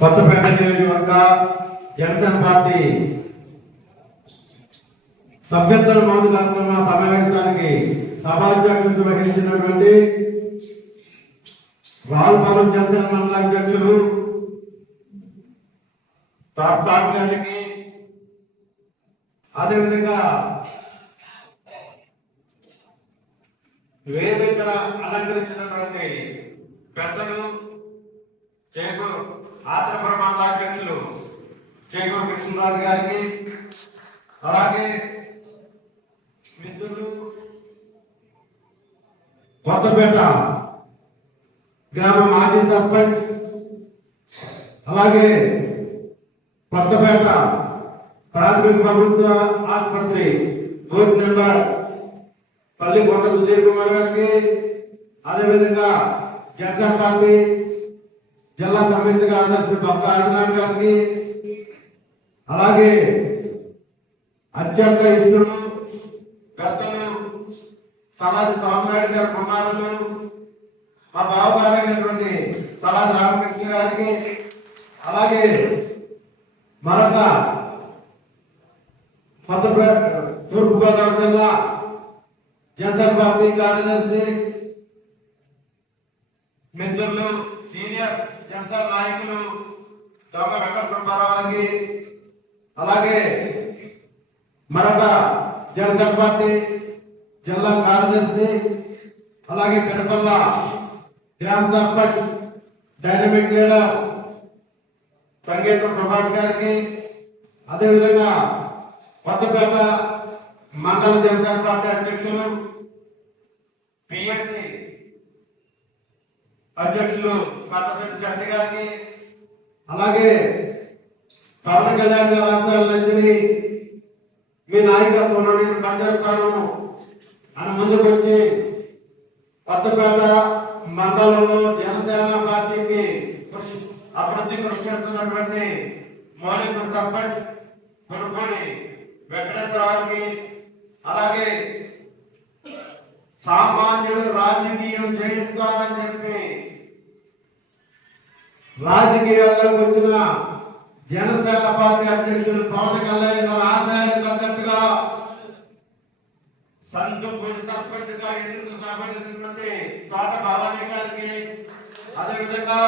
కొత్తపేట నియోజకవర్గ జనసేన పార్టీ సభ్యత్వ నమోదు కార్యక్రమ సమావేశానికి సభాధ్యక్షత వహించినటువంటి రావులపాలెం జనసేన మండల అధ్యక్షులు తాట్సామి గారికి, అదేవిధంగా వేదికల అలంకరించినటువంటి పెద్దలు చేకూరు ఆత్రపురం మండల అధ్యక్షులు చేకూరు కృష్ణరాజు గారికి, అలాగే మిత్రులు కొత్తపేట గ్రామ మాజీ సర్పంచ్, అలాగే కొత్తపేట ప్రాథమిక ప్రభుత్వ ఆసుపత్రి బోర్డు మెంబర్ పల్లి కొండ సుధీర్ కుమార్ గారికి, అదేవిధంగా జనసేన పార్టీ జిల్లా సమితి కార్యదర్శి బొక్క ఆదినాథ్ గారికి, అలాగే అత్యంత ఇష్టలు పెద్దలు సలాది స్వామినాయుడు గారి కుమారులు మా బావగారైనటువంటి సలాది రామకృష్ణ గారికి, అలాగే మరొక కొత్తపేట తూర్పుగోదావరి జిల్లా జనసేన పార్టీ కార్యదర్శి మిత్రులు సీనియర్ జనసేన నాయకులు దొంగ వెంకట సుబ్బారావు గారికి, అలాగే మరొక జనసేన పార్టీ జిల్లా కార్యదర్శి, అలాగే పెనపల్ల గ్రామ సర్పంచ్ డైనమిక్ లీడర్ సంగీతం సుభాష్ గారికి, అదేవిధంగా కొత్తపేట మండల జనసేన పార్టీ అధ్యక్షులు పిఎస్సి అధ్యక్షులు కొత్తశెట్టి శక్తి గారికి, అలాగే పవన్ కళ్యాణ్ గారి రాష్ట్రాల నుంచి మీ నాయకత్వంలో నేను పనిచేస్తాను అని ముందుకు వచ్చి కొత్తపేట మండలంలో జనసేన పార్టీకి అభివృద్ధి కృషి చేస్తున్నటువంటి మౌలిక సర్పంచ్ కొనుగోలు వెంకటేశ్వరరావుకి, అలాగే సామాన్యుడు రాజకీయం చేయిస్తానని చెప్పి రాజకీయాల్లోకి వచ్చిన జనసేన పార్టీ అధ్యక్షులు పవన్ కళ్యాణ్ గారి ఆశయానికి తగ్గట్టుగా సంతూపూర్ సర్పంచ్ గా ఎన్నిక కాబడినటువంటి తోట భవానీ గారికి, అదేవిధంగా